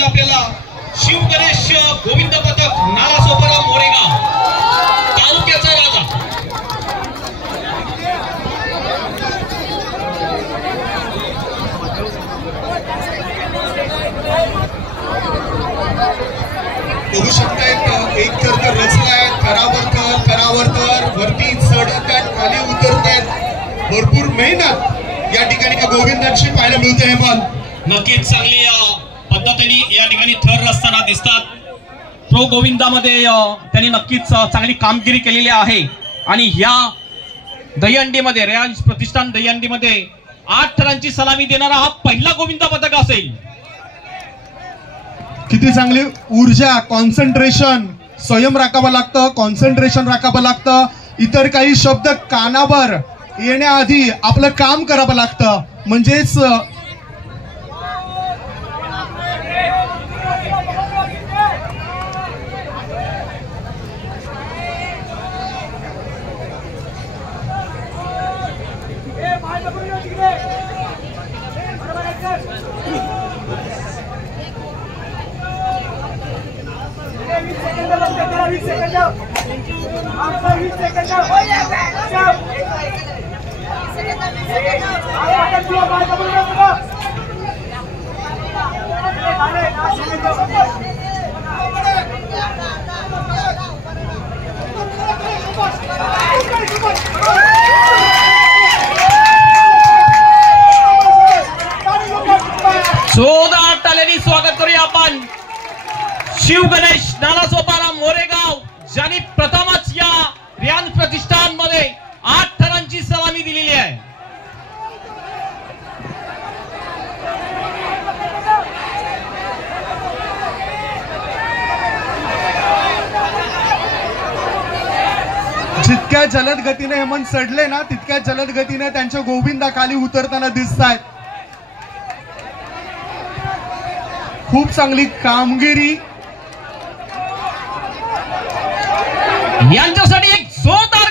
पद्धतीने आपल्याला शिव गणेश गोविंद पथक नालासोपारा मोरेगाव तालुक्याचा राजा बघू शकतायत एक तर रचलाय थरावर तर वरती चढत आहेत खाली उतरत आहेत भरपूर मेहनत या ठिकाणी गोविंदांची पाहायला मिळते हे पण नक्कीच चांगली पद्धतीने या ठिकाणी थर रचताना दिसतात प्रो गोविंदामध्ये त्यांनी नक्कीच चांगली कामगिरी केलेली आहे आणि ह्या दहीहंडीमध्ये रिलायन्स प्रतिष्ठान दहीहंडीमध्ये 8 थरांची सलामी देणारा हा पहिला गोविंदा पथक असेल किती चांगली ऊर्जा कॉन्सन्ट्रेशन स्वयं राखावं लागतं कॉन्सन्ट्रेशन राखावं लागतं इतर काही शब्द कानावर येण्याआधी आपलं काम करावं लागतं म्हणजेच जोरदार टाळ्यांनी स्वागत करूया आपण शिव गणेश नालासोपारा मोरेगाव ज्यांनी प्रथमच या रिलायन्स प्रतिष्ठान मध्ये 8 थरांची सलामी दिलेली आहे जितक्या जलद गतीने हेमंत चढले ना तितक्या जलद गतीने त्यांच्या गोविंदा खाली उतरताना दिसत आहेत खूप चांगली कामगिरी यांच्यासाठी एक जोरदार